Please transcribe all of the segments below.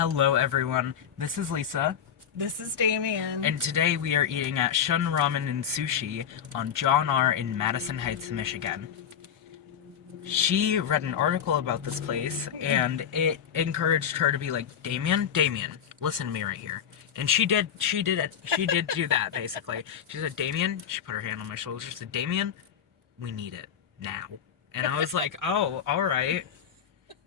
Hello everyone, this is Lisa, This is Damien. and today we are eating at Shun Ramen Sushi on John R. in Madison Heights, Michigan. She read an article about this place, and it encouraged her to be like, Damien, listen to me right here. And she did do that, basically. She said, Damien, she put her hand on my shoulder, she said, Damien, we need it, now. And I was like, oh, alright.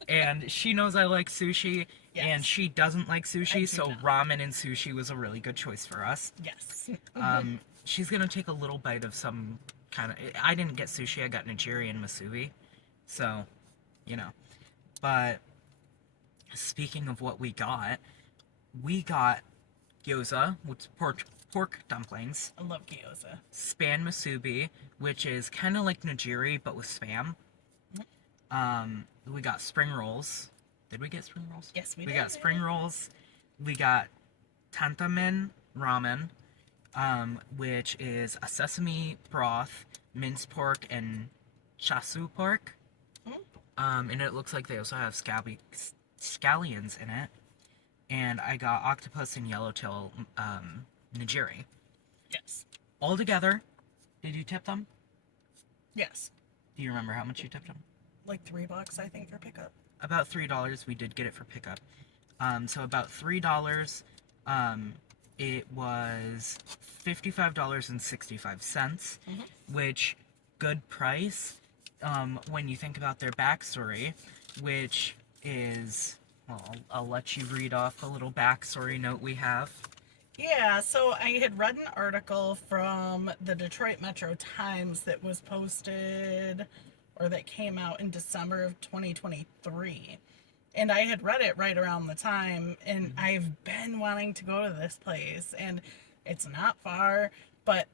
And she knows I like sushi, and Yes. she doesn't like I sushi, do so not. ramen and sushi was a really good choice for us. Yes. She's gonna take a little bite of some kind of. I didn't get sushi, I got nigiri and musubi, so, you know. But speaking of what we got gyoza, which is pork dumplings, I love gyoza. span musubi, which is kind of like nigiri but with spam. We got spring rolls. Did we get spring rolls? Yes, we We did. got spring rolls. We got tantamen ramen, which is a sesame broth, minced pork, and chasu pork. And it looks like they also have scallions in it. And I got octopus and yellowtail nigiri. Yes. All together, did you tip them? Yes. Do you remember how much you tipped them? Like $3, I think, for pickup. About $3. We did get it for pickup. So about $3. It was $55.65, which good price. When you think about their backstory, which is, well, I'll let you read off the little backstory note we have. Yeah, so I had read an article from the Detroit Metro Times that was posted or that came out in December of 2023. And I had read it right around the time, and I've been wanting to go to this place, and it's not far, but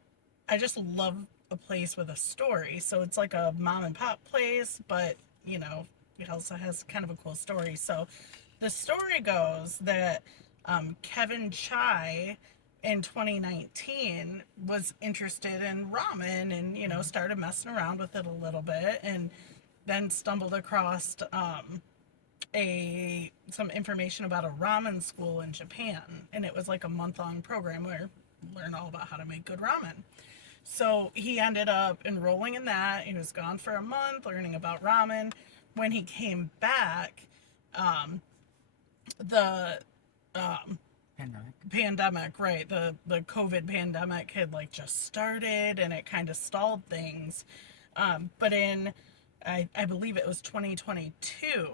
I just love a place with a story. So it's like a mom and pop place, but it also has kind of a cool story. So the story goes that Kevin Chai in 2019 was interested in ramen and started messing around with it a little bit, and then stumbled across some information about a ramen school in Japan, and it was like a month-long program where you learn all about how to make good ramen. So he ended up enrolling in that. He was gone for a month learning about ramen. When he came back, the pandemic, right? The COVID pandemic had like just started, and it kind of stalled things. But in I believe it was 2022,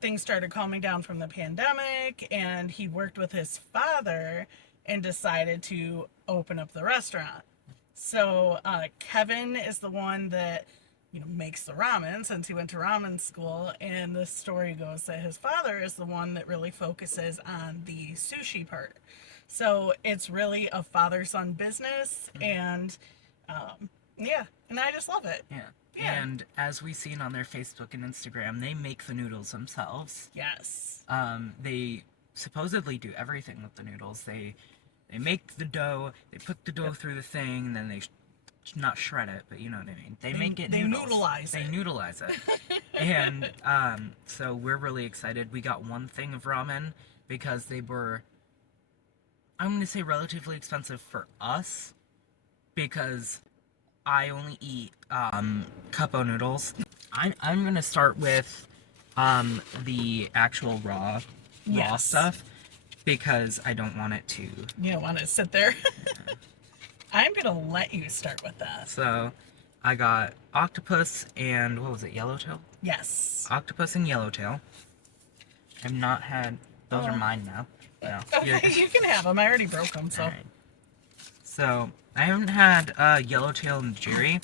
things started calming down from the pandemic, and he worked with his father and decided to open up the restaurant. So Kevin is the one that makes the ramen, since he went to ramen school, and the story goes that his father is the one that really focuses on the sushi part. So it's really a father-son business, and yeah, and I just love it. Yeah. Yeah. And as we've seen on their Facebook and Instagram, they make the noodles themselves. Yes. They supposedly do everything with the noodles. They make the dough, they put the dough through the thing, and then they not shred it, but you know what I mean. They make it noodles. They noodleize it. And so we're really excited. We got one thing of ramen because they were, I'm going to say, relatively expensive for us, because I only eat cupo noodles. I'm going to start with the actual raw Yes. stuff, because I don't want it to. You don't want to sit there. I'm gonna let you start with that. So I got octopus and, what was it, yellowtail? Yes. Octopus and yellowtail. I've not had, those are mine now. No. Okay, you can have them. I already broke them, so. Alright. So I haven't had yellowtail and nigiri,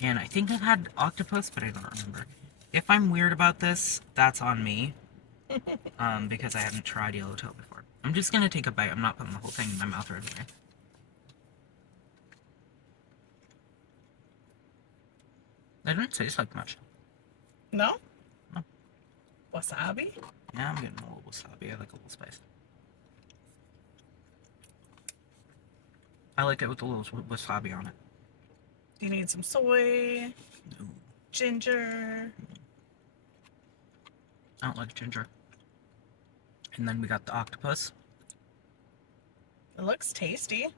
and I think I've had octopus, but I don't remember. If I'm weird about this, that's on me. Because I haven't tried yellowtail before. I'm just gonna take a bite. I'm not putting the whole thing in my mouth right away. It didn't taste like much. No? No. Wasabi? Yeah, I'm getting a little wasabi. I like a little spice. I like it with a little wasabi on it. Do you need some soy? No. Ginger? I don't like ginger. And then we got the octopus. It looks tasty.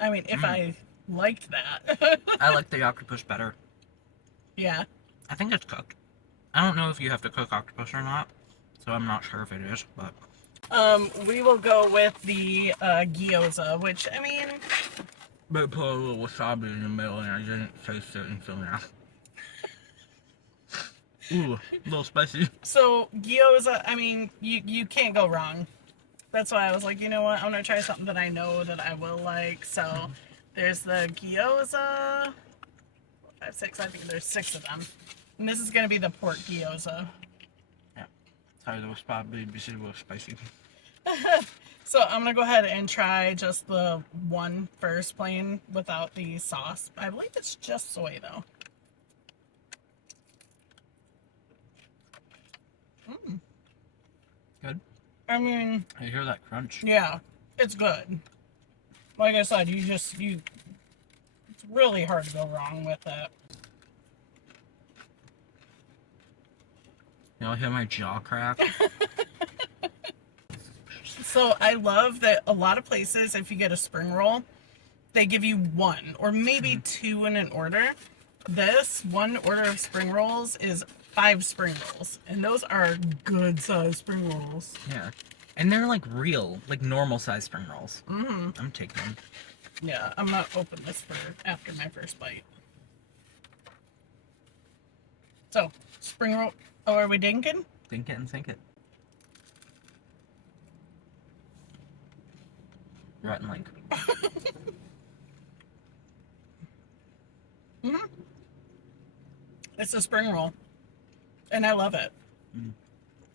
I mean, if I liked that. I like the octopus better. Yeah. I think it's cooked. I don't know if you have to cook octopus or not, so I'm not sure if it is, but... We will go with the gyoza, which, I mean... But put a little wasabi in the middle and I didn't taste it until now. Ooh, a little spicy. So, gyoza, I mean, you can't go wrong. That's why I was like, you know what, I'm gonna try something that I know that I will like. So, there's the gyoza. 5, 6, I think there's 6 of them. And this is gonna be the pork gyoza. Yeah. Sorry, the wasabi is a little spicy. So I'm gonna go ahead and try just the one first, plain without the sauce. I believe it's just soy though. Good. I mean, I hear that crunch. yeah, it's good. Like I said, it's really hard to go wrong with it. Y'all hear my jaw crack? So I love that a lot of places, if you get a spring roll, they give you 1 or maybe 2 in an order. This one order of spring rolls is 5 spring rolls, and those are good sized spring rolls. Yeah. And they're like real, like normal size spring rolls. Mm-hmm. I'm taking them. Yeah, I'm gonna open this for after my first bite. So, spring roll. Oh, are we dinking? Think it and think it. Rotten link. Mm-hmm. It's a spring roll, and I love it.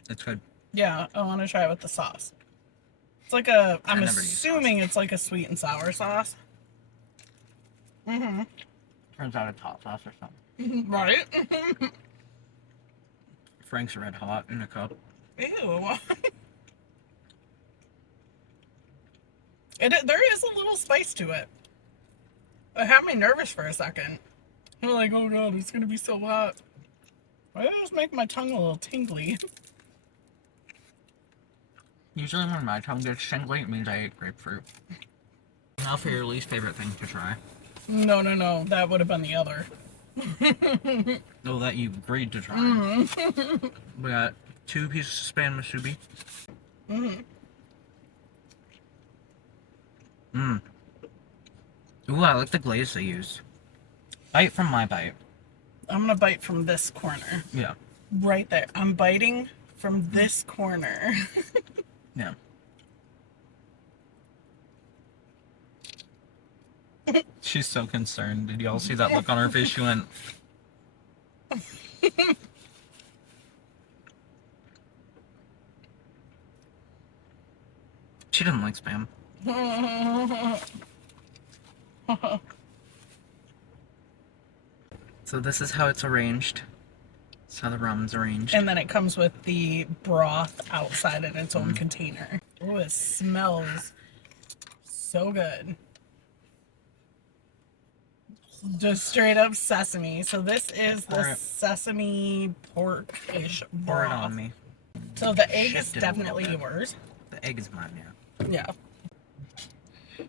It's good. Yeah, I want to try it with the sauce. It's like a, I'm never use assuming it's like a sweet and sour sauce. Mm-hmm. Turns out it's hot sauce or something. Right? Frank's Red Hot in a cup. Ew. There is a little spice to it. It had me nervous for a second. I'm like, oh god, it's gonna be so hot. Why did it just make my tongue a little tingly? Usually when my tongue gets tingly, it means I ate grapefruit. Now for your least favorite thing to try. No, that would have been the other. Oh, that you agreed to try. Mm-hmm. We got 2 pieces of Spam musubi. Mm-hmm. Ooh, I like the glaze they used. Bite from my bite. I'm gonna bite from this corner. Yeah. Right there. I'm biting from this corner. Yeah. She's so concerned. Did y'all see that look on her face? She went... She doesn't like Spam. So this is how it's arranged. That's how the ramen's arranged. And then it comes with the broth outside in its own container. Oh, it smells so good. Just straight up sesame. So this is the sesame pork-ish broth. Pour it on me. So the egg is Shift it a definitely little bit. yours. The egg is mine, yeah. Yeah. There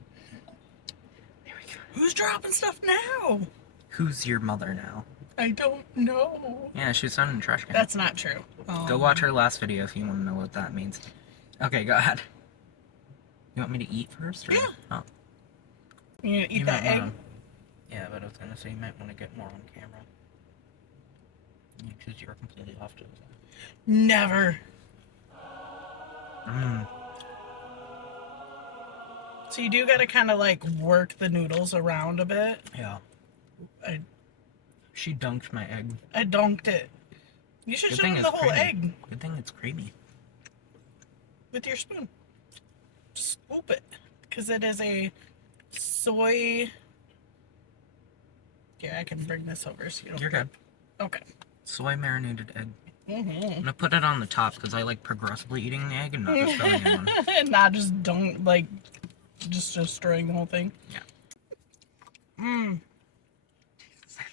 we go. Who's dropping stuff now? Who's your mother now? I don't know. Yeah, she's found in the trash can. That's not true. Go watch her last video if you want to know what that means. Okay, go ahead. You want me to eat first? Or? Yeah. Oh. You gonna eat that egg? Yeah, but I was gonna say you might want to get more on camera. Because you're completely off to the side. Never. Mmm. So you do gotta kind of like work the noodles around a bit. Yeah. I She dunked my egg. dunked it. You should show them the whole egg Good thing it's creamy. with your spoon. Just scoop it. Because it is a soy... Yeah, I can bring this over so you don't... You're good. Okay. Soy marinated egg. Mm-hmm. I'm gonna put it on the top because I like progressively eating the egg and not just filling in one. And not just just destroying the whole thing. Yeah. Mmm.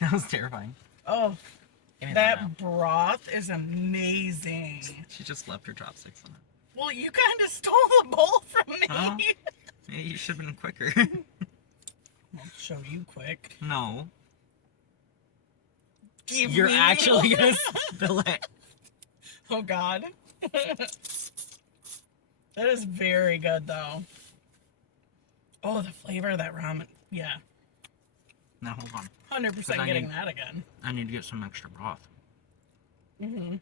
That was terrifying. Oh, Give me that broth is amazing. She just left her chopsticks on it. Well, you kind of stole the bowl from me. Huh? Maybe you should have been quicker. I'll show you quick. No. You're actually gonna spill it. Oh, God. That is very good, though. Oh, the flavor of that ramen. Yeah. Now, hold on. 100% getting that again. I need to get some extra broth. 100%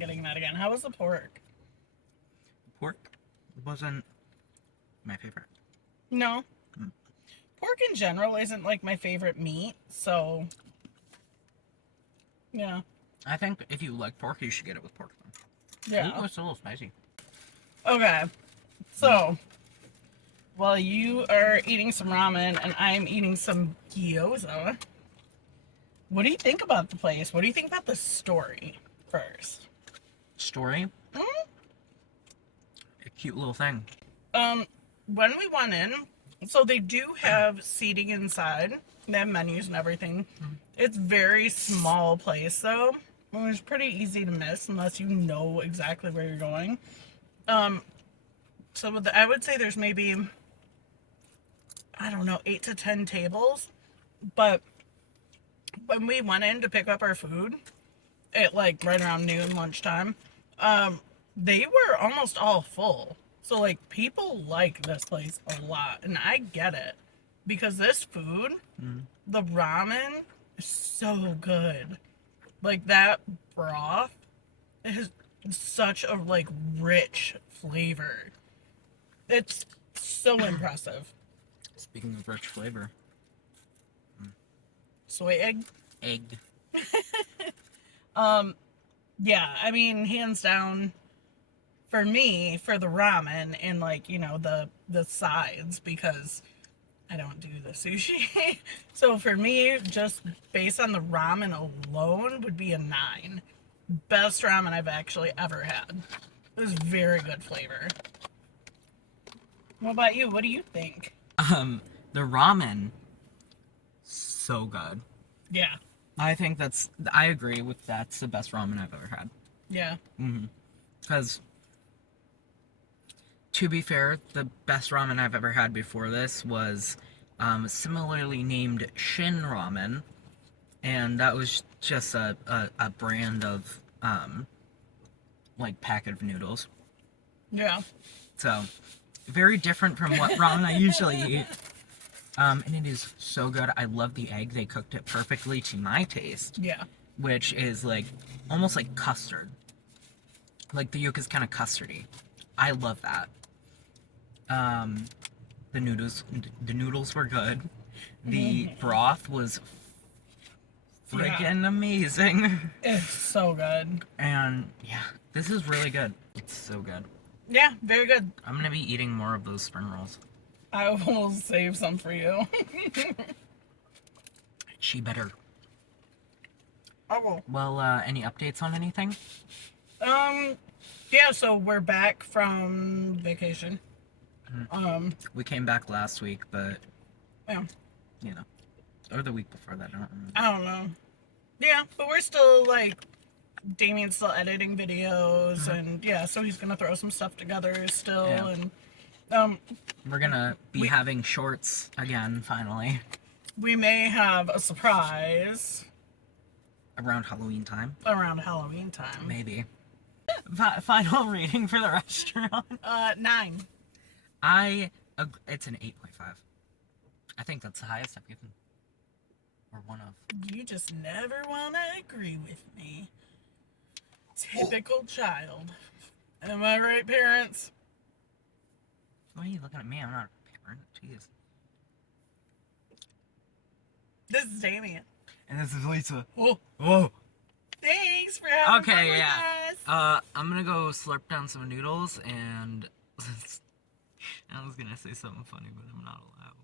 getting that again. How was the pork? Pork wasn't my favorite. No. Pork in general isn't like my favorite meat, so yeah. I think if you like pork, you should get it with pork. Yeah. Ooh, it's a little spicy. Okay. So, while you are eating some ramen and I'm eating some gyoza, what do you think about the place? What do you think about the story first? Story? A cute little thing. When we went in, so they do have seating inside. They have menus and everything. It's very small place though. It was pretty easy to miss unless you know exactly where you're going. So I would say there's maybe, I don't know, 8 to 10 tables. But when we went in to pick up our food at like right around noon, lunchtime, they were almost all full. So like people like this place a lot, and I get it because this food, the ramen is so good. Like that broth, it has such a like rich flavor. It's so impressive. Speaking of rich flavor. Soy egg. Egg. Yeah, I mean, hands down, for me, for the ramen and like, you know, the sides, because I don't do the sushi. So for me, just based on the ramen alone, would be a 9. Best ramen I've actually ever had. It was very good flavor. What about you? What do you think? The ramen, so good. Yeah. I think I agree with that's the best ramen I've ever had. Yeah. Because, to be fair, the best ramen I've ever had before this was similarly named Shun Ramen, and that was just a brand of like packet of noodles. Yeah. So, very different from what ramen I usually eat. And it is so good. I love the egg. They cooked it perfectly to my taste. Yeah. Which is like almost like custard. Like the yolk is kind of custardy. I love that. The noodles were good. The broth was freaking amazing. It's so good. And yeah, this is really good. It's so good. Yeah, very good. I'm gonna be eating more of those spring rolls. I will save some for you. She better. I will. Well, any updates on anything? Yeah, so we're back from vacation. We came back last week, but Yeah. you know, or the week before that. I don't remember. I don't know. Yeah, but we're still like, Damien's still editing videos, and yeah, so he's gonna throw some stuff together still, Yeah. and We're gonna be having shorts again, finally. we may have a surprise Around Halloween time. around Halloween time. Maybe. Final rating for the restaurant. 9. It's an 8.5. I think that's the highest I've given. Or one of. You just never wanna agree with me. Typical child. Am I right, parents? Why are you looking at me? I'm not a parent. Jeez. This is Damien. And this is Lisa. Oh, Whoa. thanks for having Okay, fun with yeah. us. I'm gonna go slurp down some noodles and I was gonna say something funny, but I'm not allowed.